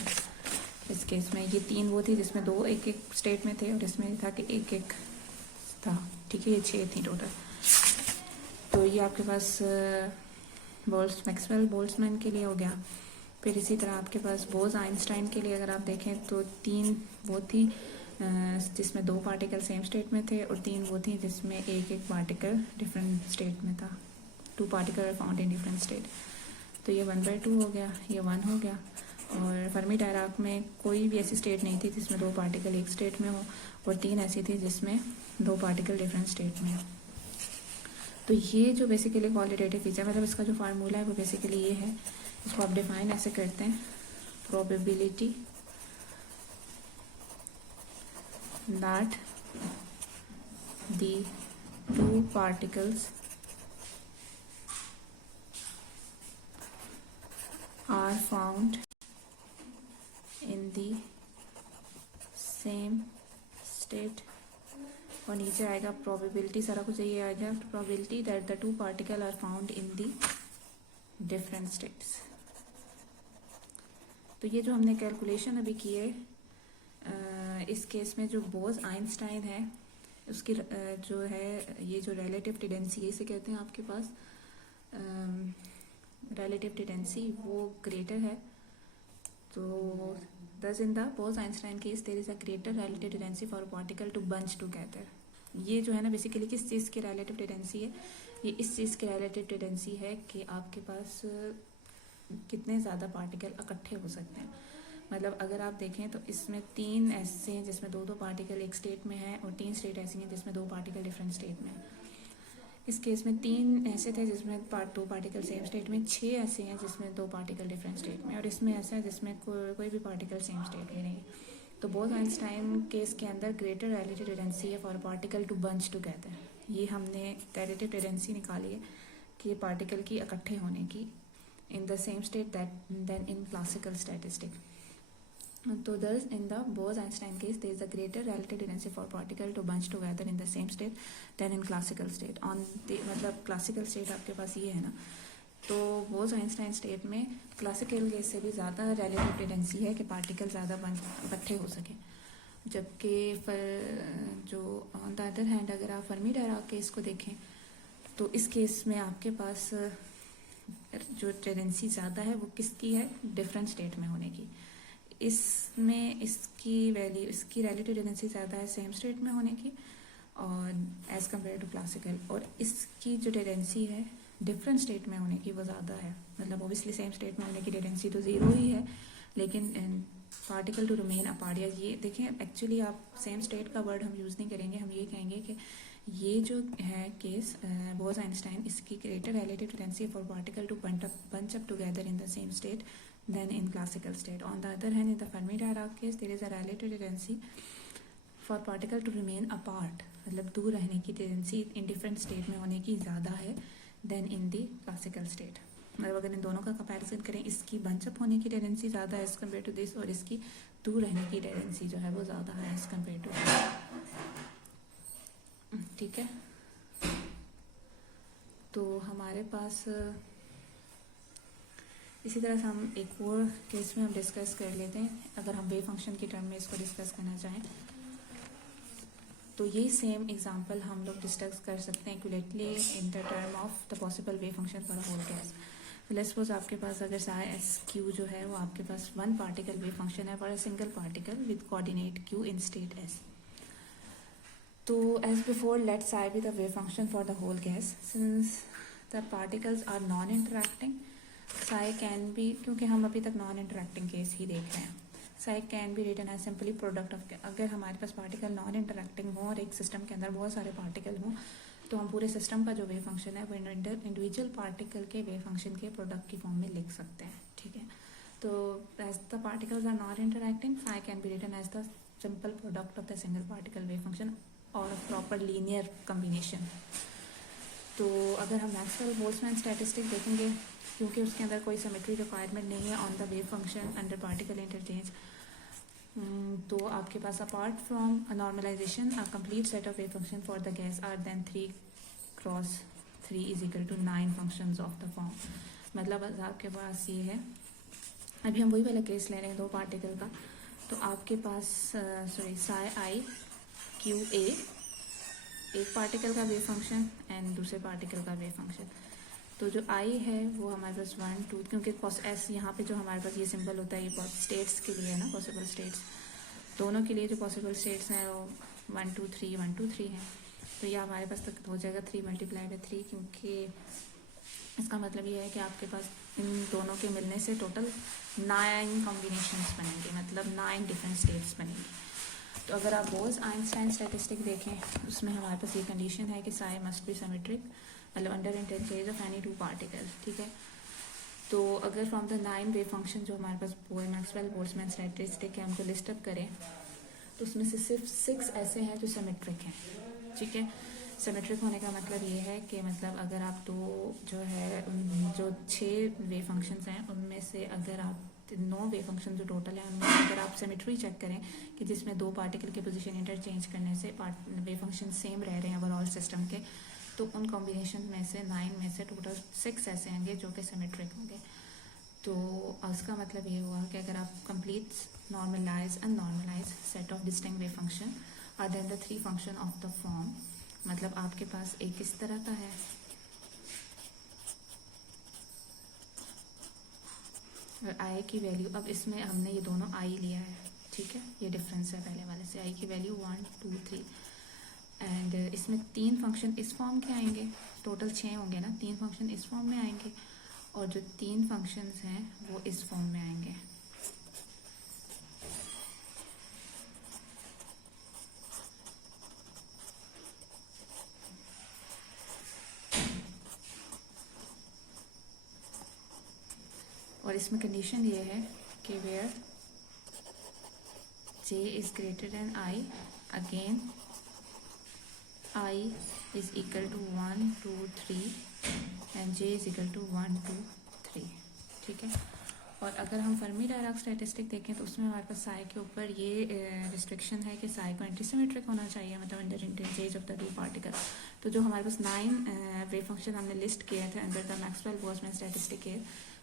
इस केस में। ये 3 वो थी जिसमें 2 एक स्टेट में थे, और इसमें था कि एक था, ठीक है। ये 6 थी टोटल। तो ये आपके पास मैक्सवेल बोल्ट्जमैन के लिए हो गया। फिर इसी तरह आपके पास बोस आइंस्टाइन के लिए अगर आप देखें तो 3 वो थी जिसमें 2 पार्टिकल सेम स्टेट में थे, और 3 वो थी जिसमें एक पार्टिकल डिफरेंट स्टेट में था। 2 particle found in different state. तो ये 1/2 हो गया, ये 1 हो गया। और फर्मी डायराक में कोई भी ऐसी स्टेट नहीं थी जिसमें 2 पार्टिकल एक स्टेट में हो, और 3 ऐसी थी जिसमें 2 पार्टिकल डिफरेंट स्टेट में हो। तो ये जो बेसिकली क्वालिटेटिव फीचर, मतलब इसका जो फार्मूला है वो बेसिकली ये है। इसको आप डिफाइन ऐसे करते हैं, probability that the 2 particles are found in the same state, और नीचे आएगा प्रोबेबिलिटी, सारा कुछ ये आएगा probability that the two particle are found in the different states. तो ये जो हमने कैलकुलेशन अभी की है, इस केस में जो बोज आइंस्टाइन है उसकी जो है ये जो रिलेटिव टेंडेंसी इसे कहते हैं आपके पास रिलेटिव टेंडेंसी वो ग्रेटर है। तो thus in the Bose Einstein case there is a greater relative tendency for particle to bunch together. ये जो है ना बेसिकली किस चीज़ की रिलेटिव टेंडेंसी है, ये इस चीज़ की रिलेटिव टेंडेंसी है कि आपके पास कितने ज़्यादा पार्टिकल इकट्ठे हो सकते हैं। मतलब अगर आप देखें तो इसमें 3 ऐसे हैं जिसमें 2-2 पार्टिकल एक स्टेट में है, और 3 स्टेट ऐसी हैं जिसमें 2 पार्टिकल डिफरेंट स्टेट में है। इस केस में 3 ऐसे थे जिसमें 2 पार्टिकल सेम स्टेट में, 6 ऐसे हैं जिसमें 2 पार्टिकल डिफरेंट स्टेट में, और इसमें ऐसा है जिसमें कोई भी पार्टिकल सेम स्टेट में नहीं। तो बोथ आइंस्टाइन केस के अंदर ग्रेटर रिलेटिव टेंडेंसी है for particle to bunch together. ये हमने रिलेटिव टेंडेंसी निकाली है कि पार्टिकल की इकट्ठे होने की in the same state than in classical statistic. So thus in the Bose-Einstein case there is a greater relative tendency for particle to bunch together in the same state than in classical state. On the मतलब classical state आपके पास ये है ना, तो Bose-Einstein state में classical case से भी ज़्यादा relative tendency है कि particle ज़्यादा इकट्ठे हो सके। जबकि जो on the other hand अगर आप फर्मी-डायराक केस को देखें तो इस केस में आपके पास जो टेंडेंसी ज़्यादा है वो किसकी है, डिफरेंट स्टेट में होने की। इसमें इसकी वैल्यू, इसकी रिलेटिव टेंडेंसी ज़्यादा है सेम स्टेट में होने की और एज़ कम्पेयर टू क्लासिकल, और इसकी जो टेंडेंसी है डिफरेंट स्टेट में होने की वो ज़्यादा है। मतलब ओबियसली सेम स्टेट में होने की टेंडेंसी तो 0 ही है, लेकिन पार्टिकल टू रिमेन अपार्ट, या ये देखें एक्चुअली आप सेम स्टेट का वर्ड हम यूज़ नहीं करेंगे, हम ये कहेंगे कि ये जो है केस बोज आइंस्टाइन, इसकी greater relative tendency for particle to bunch up together in the same state than in classical state. On the other hand, in the Fermi-Dirac case there is a relative tendency for particle to remain apart, मतलब दूर रहने की tendency इन different state में होने की ज़्यादा है then in the classical state. मतलब अगर इन दोनों का कंपैरिजन करें, इसकी बंचअप होने की टेंडेंसी ज़्यादा है एज़ कम्पेयर टू दिस, और इसकी दूर रहने की टेंडेंसी जो है वो ज़्यादा है एज़ कम्पेयर टू दिस। ठीक है, तो हमारे पास इसी तरह से हम एक और केस में हम डिस्कस कर लेते हैं। अगर हम वेव फंक्शन की टर्म में इसको डिस्कस करना चाहें तो ये सेम एग्जांपल हम लोग डिस्कस कर सकते हैं accurately in the term of the possible wave function for a whole gas. Let's suppose आपके पास अगर साई एस क्यू जो है वो आपके पास 1 पार्टिकल वेव फंक्शन है for a single particle with coordinate q in state s. तो as before let psi be the wave function for the whole gas. Since the particles are non interacting, psi can be, क्योंकि हम अभी तक non interacting case ही देख रहे हैं, psi can be written as simply product of, अगर हमारे पास particle non interacting हो और एक सिस्टम के अंदर बहुत सारे पार्टिकल हों तो हम पूरे सिस्टम का जो वेव फंक्शन है वो इंडिविजुअल पार्टिकल के वेव फंक्शन के प्रोडक्ट की फॉर्म में लिख सकते हैं। ठीक है, तो as the particles are non interacting, psi can be written as the simple product of the single particle wave function और प्रॉपर लीनियर कम्बिनेशन। तो अगर हम मैक्सवेल बोल्ट्जमैन स्टैटिस्टिक देखेंगे, क्योंकि उसके अंदर कोई सिमेट्री रिक्वायरमेंट नहीं है on the wave function under particle interchange, तो आपके पास apart from normalisation a complete set of wave function for the gas are then 3x3 is equal to 9 functions of the form. मतलब आपके पास ये है, अभी हम वही वाला केस ले रहे हैं 2 पार्टिकल का, तो आपके पास साई आई क्यू ए एक पार्टिकल का वेव फंक्शन एंड दूसरे पार्टिकल का वेव फंक्शन। तो जो आई है वो हमारे पास 1 2, क्योंकि एस यहाँ पे जो हमारे पास ये सिंबल होता है ये स्टेट्स के लिए है ना, पॉसिबल स्टेट्स, दोनों के लिए जो पॉसिबल स्टेट्स हैं वो 1 2 3 1 2 3 हैं। तो ये हमारे पास तक हो जाएगा 3 × 3, क्योंकि इसका मतलब ये है कि आपके पास इन दोनों के मिलने से टोटल 9 कॉम्बिनेशंस बनेंगे, मतलब 9 डिफरेंट स्टेट्स बनेंगी। तो अगर आप बोल्ट्ज आइंस्टाइन स्टैटिस्टिक देखें उसमें हमारे पास ये कंडीशन है कि साई मस्ट बी सिमेट्रिक, मतलब under interchange of any 2 particle. ठीक है, तो अगर फ्रॉम द 9 वेव फंक्शन जो हमारे पास मैक्सवेल बोल्ट्जमैन स्टैटिस्टिक है उनको लिस्ट अप करें तो उसमें से सिर्फ 6 ऐसे हैं जो सिमेट्रिक हैं। ठीक है, सिमेट्रिक होने का मतलब ये है कि मतलब अगर आप दो जो है जो 6 वे फंक्शंस हैं उनमें से अगर आप 9 वे फंक्शन जो टोटल हैं उनमें अगर आप सिमेट्री चेक करें कि जिसमें दो पार्टिकल के पोजीशन इंटरचेंज करने से वे फंक्शन सेम रह रहे हैं ओवरऑल सिस्टम के, तो उन कॉम्बिनेशन में से 9 में से टोटल 6 ऐसे होंगे जो कि सिमेट्रिक होंगे। तो उसका मतलब ये हुआ कि अगर आप complete normalize and normalize set of distinct wave function are then the 3 function of the form, मतलब आपके पास एक इस तरह का है और आई की वैल्यू, अब इसमें हमने ये दोनों आई लिया है, ठीक है, ये डिफरेंस है पहले वाले से। आई की वैल्यू 1 2 3 एंड इसमें 3 फंक्शन इस फॉर्म के आएंगे, टोटल 6 होंगे ना, 3 फंक्शन इस फॉर्म में आएंगे और जो 3 फंक्शंस हैं वो इस फॉर्म में आएंगे। और इसमें कंडीशन ये है कि where j is greater than i, again i is equal to 1 2 3 and j is equal to 1 2 3, ठीक है। और अगर हम फर्मी डायराक स्टैटिस्टिक देखें तो उसमें हमारे पास साई के ऊपर ये रिस्ट्रिक्शन है कि साई को एंटीसिमेट्रिक होना चाहिए, मतलब under interchange of the two particle. तो जो हमारे पास 9 वे फंक्शन हमने लिस्ट किए थे अंडर द मैक्सवेल-बोल्ट्जमैन स्टैटिस्टिक के,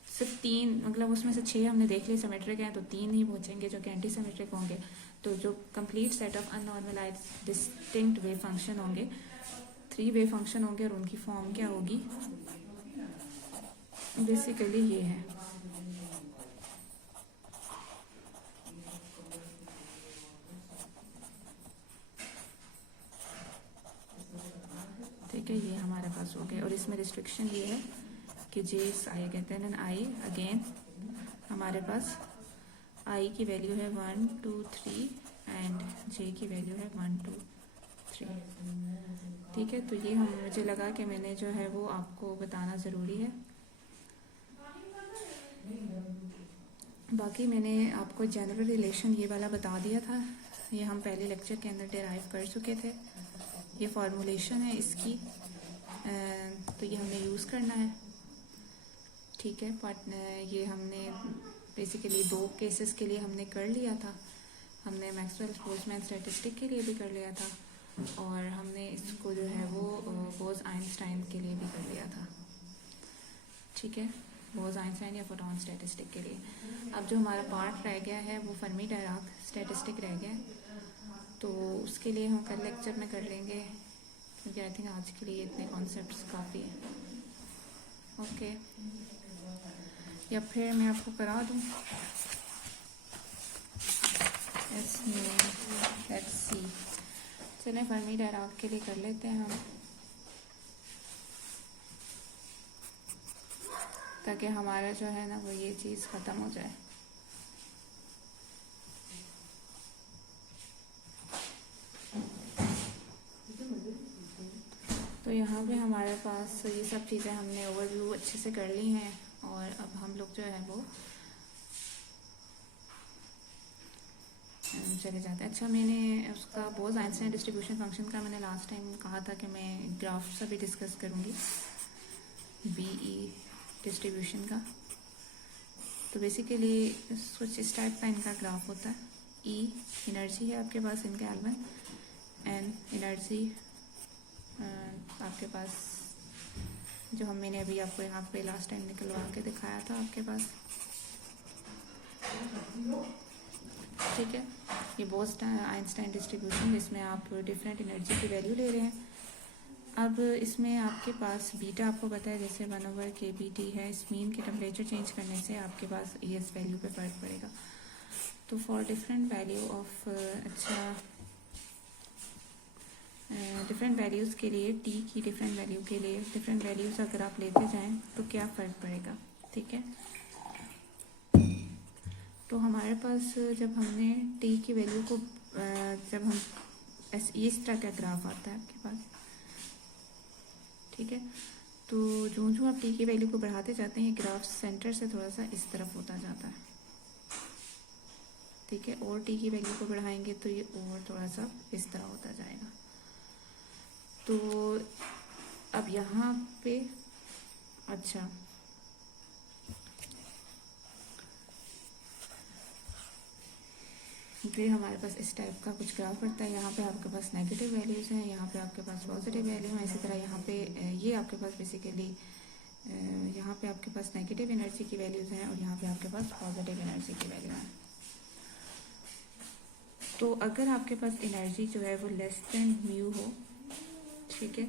सिर्फ 3, मतलब उसमें से 6 हमने देख लिए सिमेट्रिक हैं, तो 3 ही बचेंगे जो कि एंटी सिमेट्रिक होंगे। तो जो complete set of unnormalise distinct wave function होंगे 3 वे फंक्शन होंगे और उनकी फॉर्म क्या होगी, बेसिकली ये है। ठीक है, ये हमारे पास हो गए और इसमें रिस्ट्रिक्शन ये है कि जे आई कहते हैं आई, अगेन हमारे पास आई की वैल्यू है 1 2 3 एंड जे की वैल्यू है 1 2 3, ठीक है। तो ये मुझे लगा कि मैंने जो है वो आपको बताना ज़रूरी है। बाकी मैंने आपको जनरल रिलेशन ये वाला बता दिया था, ये हम पहले लेक्चर के अंदर डिराइव कर चुके थे। ये फॉर्मूलेशन है इसकी, तो ये हमने यूज़ करना है, ठीक है। बट ये हमने बेसिकली 2 केसेस के लिए हमने कर लिया था, हमने मैक्सवेल-बोल्ट्जमैन स्टैटिस्टिक के लिए भी कर लिया था और हमने इसको जो है वो बोस-आइंस्टाइन के लिए भी कर लिया था, ठीक है, बोस-आइंस्टाइन या फोटॉन स्टैटिस्टिक के लिए। अब जो हमारा पार्ट रह गया है वो फर्मी डायराक स्टैटिस्टिक रह गया, तो उसके लिए हम कल लेक्चर में कर लेंगे क्योंकि आई थिंक आज के लिए इतने कॉन्सेप्ट्स काफ़ी हैं। ओके, या फिर मैं आपको करा दूँ, लेट्स सी, चलें फर्मी डायराक के लिए कर लेते हैं हम, ताकि हमारा जो है ना वो ये चीज़ ख़त्म हो जाए। तो यहाँ पे हमारे पास ये सब चीज़ें हमने ओवरव्यू अच्छे से कर ली हैं और अब हम लोग जो है वो चले जाते हैं। अच्छा, मैंने उसका बोस-आइंस्टाइन डिस्ट्रीब्यूशन फंक्शन का मैंने लास्ट टाइम कहा था कि मैं ग्राफ से भी डिस्कस करूँगी, बीई डिस्ट्रीब्यूशन का। तो बेसिकली कुछ इस टाइप का इनका ग्राफ होता है। ई एनर्जी है आपके पास इनके एलिमेंट, एन एनर्जी आपके पास जो मैंने अभी आपको यहाँ पे लास्ट टाइम निकलवा के दिखाया था आपके पास, ठीक है। ये बोस-आइंस्टाइन डिस्ट्रीब्यूशन जिसमें आप डिफरेंट एनर्जी की वैल्यू ले रहे हैं। अब इसमें आपके पास बीटा आपको पता है जैसे 1/kBT है, इस मीन के टेम्परेचर चेंज करने से आपके पास ES वैल्यू पे फ़र्क पड़ेगा। तो for different value of different values के लिए, टी की डिफरेंट वैल्यू के लिए डिफरेंट वैल्यूज़ अगर आप लेते जाएं तो क्या फ़र्क पड़ेगा, ठीक है। तो हमारे पास जब हमने टी की वैल्यू को जब हम इस तरह का ग्राफ आता है आपके पास, ठीक है, तो जो आप टी की वैल्यू को बढ़ाते जाते हैं ये ग्राफ सेंटर से थोड़ा सा इस तरफ होता जाता है, ठीक है, और टी की वैल्यू को बढ़ाएंगे तो ये और थोड़ा सा इस तरह होता जाएगा। तो अब यहाँ पे अच्छा फिर हमारे पास इस टाइप का कुछ ग्राफ पड़ता है। यहाँ पे आपके पास नेगेटिव वैल्यूज़ हैं, यहाँ पे आपके पास पॉजिटिव वैल्यू है। इसी तरह यहाँ पे ये आपके पास बेसिकली यहाँ पे आपके पास नेगेटिव एनर्जी की वैल्यूज़ हैं और यहाँ पे आपके पास पॉजिटिव एनर्जी की वैल्यू है। तो अगर आपके पास एनर्जी जो है वो लेस देन म्यू हो, ठीक है,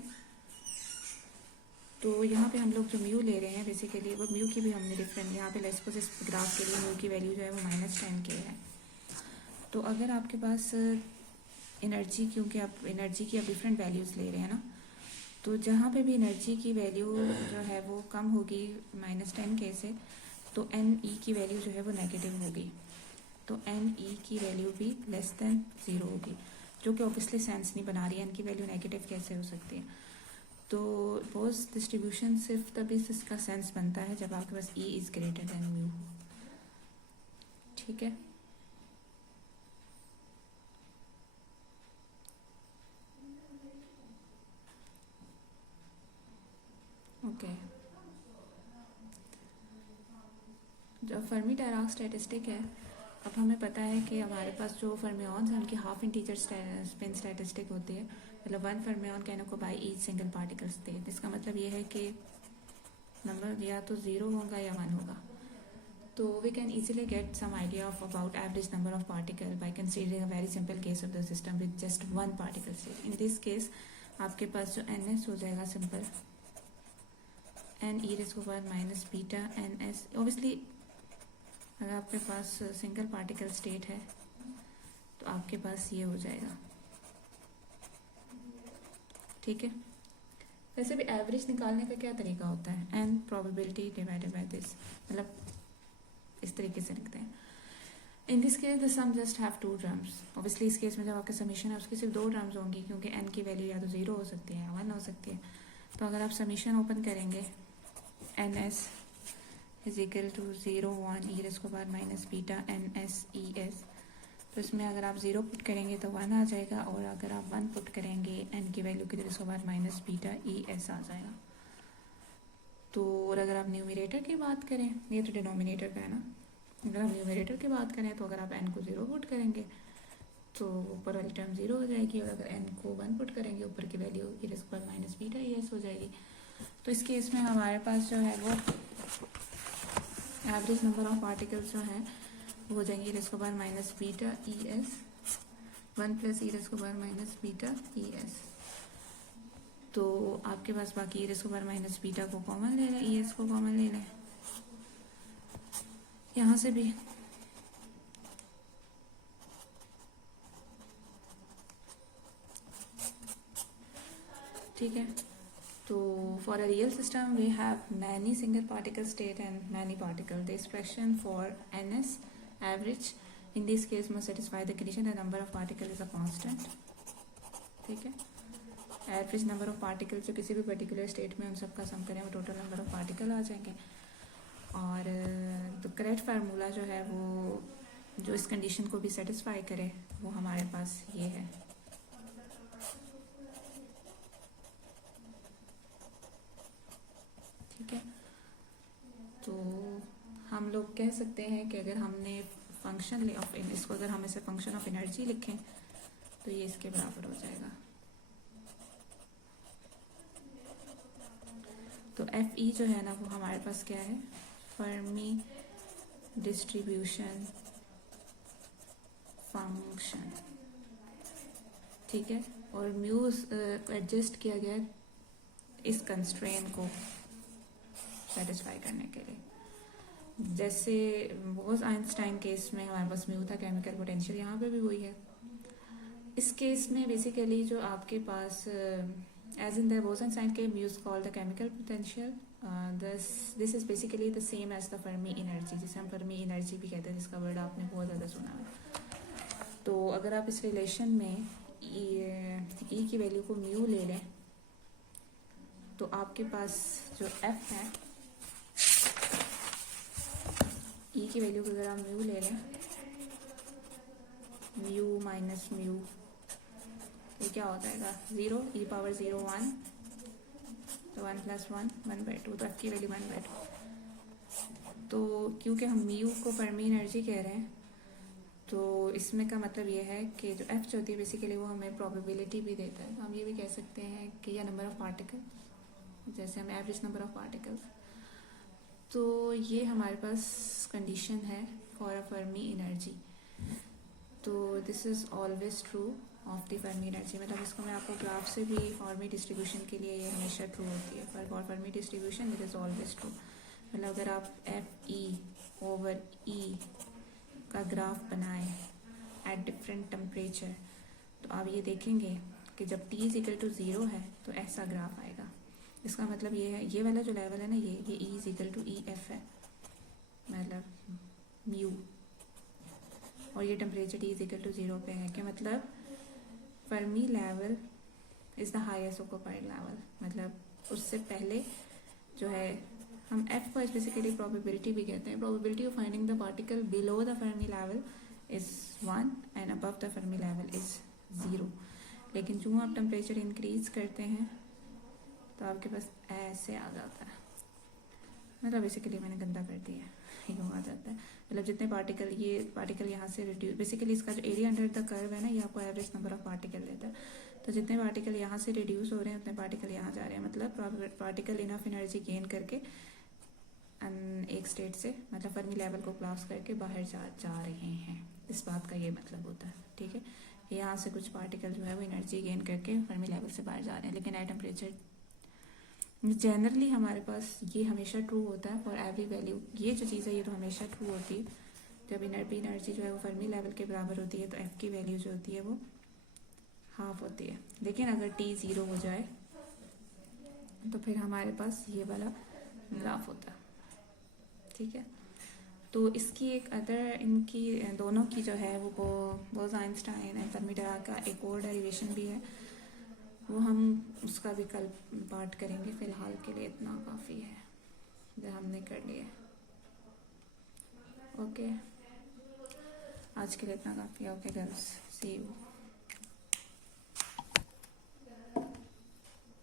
तो यहाँ पे हम लोग जो म्यू ले रहे हैं बेसिकली वो म्यू की भी हमने डिफरेंट, यहाँ पे लेट्स सपोज इस ग्राफ के लिए म्यू की वैल्यू जो है वो -10K है। तो अगर आपके पास एनर्जी, क्योंकि आप एनर्जी की आप डिफरेंट वैल्यूज़ ले रहे हैं ना, तो जहाँ पे भी एनर्जी की वैल्यू जो है वो कम होगी -10K से, तो NE की वैल्यू जो है वो नेगेटिव होगी। तो NE की वैल्यू भी लेस देन 0 होगी, जो कि ऑब्वियसली सेंस नहीं बना रही है। N की वैल्यू नेगेटिव कैसे हो सकती है? तो बोस डिस्ट्रीब्यूशन सिर्फ तभी इसका सेंस बनता है जब आपके पास E is greater than mu हो, ठीक है। ओके, जो फर्मी डायराक स्टैटिस्टिक है, अब हमें पता है कि हमारे पास जो फर्मियॉन्स हैं उनकी हाफ इंटीजर स्पिन स्टैटिस्टिक होती है। मतलब 1 fermion can occupy each single particle state. इसका मतलब ये है कि नंबर या तो 0 होगा या 1 होगा। तो we can easily get some idea of about average number of particle by considering a very simple case of the system with just one particle state. In this case आपके पास जो ns हो जाएगा simple n e raised to power minus beta ns। obviously अगर आपके पास single particle state है तो आपके पास ये हो जाएगा, ठीक है। वैसे भी एवरेज निकालने का क्या तरीका होता है? n probability divided by this, मतलब इस तरीके से लिखते हैं। In this case the sum just have 2 terms. Obviously इस केस में जब आपका समीशन है उसकी सिर्फ 2 टर्म्स होंगी, क्योंकि n की वैल्यू या तो 0 हो सकती है या 1 हो सकती है। तो अगर आप समीशन ओपन करेंगे ns is equal to 0 1 e raised to power minus beta ns es, तो इसमें अगर आप 0 पुट करेंगे तो 1 आ जाएगा, और अगर आप 1 पुट करेंगे n की वैल्यू की raised to power minus beta es आ जाएगा। तो और अगर आप न्यूमरेटर की बात करें, ये तो डिनोमिनेटर का है ना, अगर आप न्यूमरेटर की बात करें तो अगर आप n को 0 पुट करेंगे तो ऊपर वाली टर्म 0 हो जाएगी, और अगर n को 1 पुट करेंगे ऊपर की value e raised to power minus beta es हो जाएगी। तो इस केस में हमारे पास जो है वो एवरेज नंबर ऑफ पार्टिकल्स जो है वो हो जाएंगे e raised to power minus beta es 1 plus e raised to power minus beta es। तो आपके पास बाकी e raised to power minus beta को कॉमन ले लें, es को कॉमन ले लें यहाँ से भी, ठीक है। तो for a real system we have many single particle state and many particle. The expression for ns average in this case must satisfy the condition the number of particle is a constant, ठीक है। Average number of particle जो किसी भी particular state में उन सबका सम करें वो टोटल नंबर ऑफ पार्टिकल आ जाएंगे। और तो करेक्ट फार्मूला जो है वो जो इस कंडीशन को भी सेटिस्फाई करे वो हमारे पास ये है, ठीक है। तो हम लोग कह सकते हैं कि अगर हमने फंक्शन ऑफ इसको अगर हम इसे फंक्शन ऑफ एनर्जी लिखें तो ये इसके बराबर हो जाएगा। तो FE जो है ना वो हमारे पास क्या है, फर्मी डिस्ट्रीब्यूशन फंक्शन, ठीक है। और म्यू एडजस्ट किया गया इस कंस्ट्रेन को सेटिस्फाई करने के लिए। जैसे बोस आइंस्टाइन केस में हमारे पास म्यू था केमिकल पोटेंशियल, यहाँ पे भी वही है। इस केस में बेसिकली जो आपके पास as in the Bose-Einstein case, mu is called the chemical potential. This is basically the same as the Fermi energy, जिसे हम Fermi energy भी कहते हैं, जिसका वर्ड आपने बहुत ज़्यादा सुना है। तो अगर आप इस रिलेशन में E की वैल्यू को म्यू ले लें तो आपके पास जो F है, E की वैल्यू को अगर आप म्यू ले लें, म्यू माइनस म्यू ये क्या हो जाएगा 0 e पावर 0 1, तो 1 + 1 1/2, तो f की वैल्यू 1/2। तो क्योंकि हम म्यू को फर्मी एनर्जी कह रहे हैं, तो इसमें का मतलब ये है कि जो f जो होती है बेसिकली वो हमें प्रोबेबिलिटी भी देता है। हम ये भी कह सकते हैं कि यह नंबर ऑफ पार्टिकल, जैसे हम एवरेज नंबर ऑफ पार्टिकल्स, तो ये हमारे पास कंडीशन है फॉर अ फर्मी एनर्जी। तो this is always true of the Fermi energy, मतलब इसको मैं आपको ग्राफ से भी फॉर्मी डिस्ट्रीब्यूशन के लिए ये हमेशा ट्रू होती है। For Fermi distribution it is always true. मतलब अगर आप FE/E का ग्राफ बनाएं एट डिफरेंट टेम्परेचर, तो आप ये देखेंगे कि जब T = 0 है तो ऐसा ग्राफ आएगा। इसका मतलब ये है, ये वाला जो लेवल है ना, ये E = EF है, मतलब म्यू, और ये टेम्परेचर T = 0 पे है, कि मतलब Fermi level is the highest occupied level. मतलब उससे पहले जो है, हम F को बेसिकली प्रोबेबिलिटी भी कहते हैं। Probability of finding the particle below the Fermi level is 1 and above the Fermi level is 0। लेकिन जो आप टेम्परेचर इंक्रीज करते हैं तो आपके पास ऐसे आ जाता है, मतलब बेसिकली मैंने गंदा कर दिया है, यूँ आ जाता है। मतलब जितने पार्टिकल, ये पार्टिकल यहाँ से रिड्यूस, बेसिकली इसका जो एरिया अंडर द कर्व है ना, ये आपको एवरेज नंबर ऑफ पार्टिकल देता है। तो जितने पार्टिकल यहाँ से रिड्यूस हो रहे हैं उतने पार्टिकल यहाँ जा रहे हैं, मतलब पार्टिकल इनफ एनर्जी गेन करके एक स्टेट से, मतलब फर्मी लेवल को क्रॉस करके बाहर जा रहे हैं। इस बात का ये मतलब होता है, ठीक है। यहाँ से कुछ पार्टिकल जो है वो एनर्जी गेन करके फर्मी लेवल से बाहर जा रहे हैं, लेकिन एट टेम्परेचर जनरली हमारे पास ये हमेशा ट्रू होता है फॉर एवरी वैल्यू। ये जो चीज़ है ये तो हमेशा ट्रू होती है। जब एनर्जी जो है वो फर्मी लेवल के बराबर होती है तो एफ की वैल्यू जो होती है वो हाफ होती है। लेकिन अगर T 0 हो जाए तो फिर हमारे पास ये वाला ग्राफ होता है, ठीक है। तो इसकी एक अदर, इनकी दोनों की जो है वो बोज़-आइंस्टाइन एंड फर्मी-डिराक का एक और डेरिवेशन भी है, वो हम उसका भी कल पार्ट करेंगे। फ़िलहाल के लिए इतना काफ़ी है जो हमने कर लिया। ओके, आज के लिए इतना काफ़ी है। Okay girls, see you.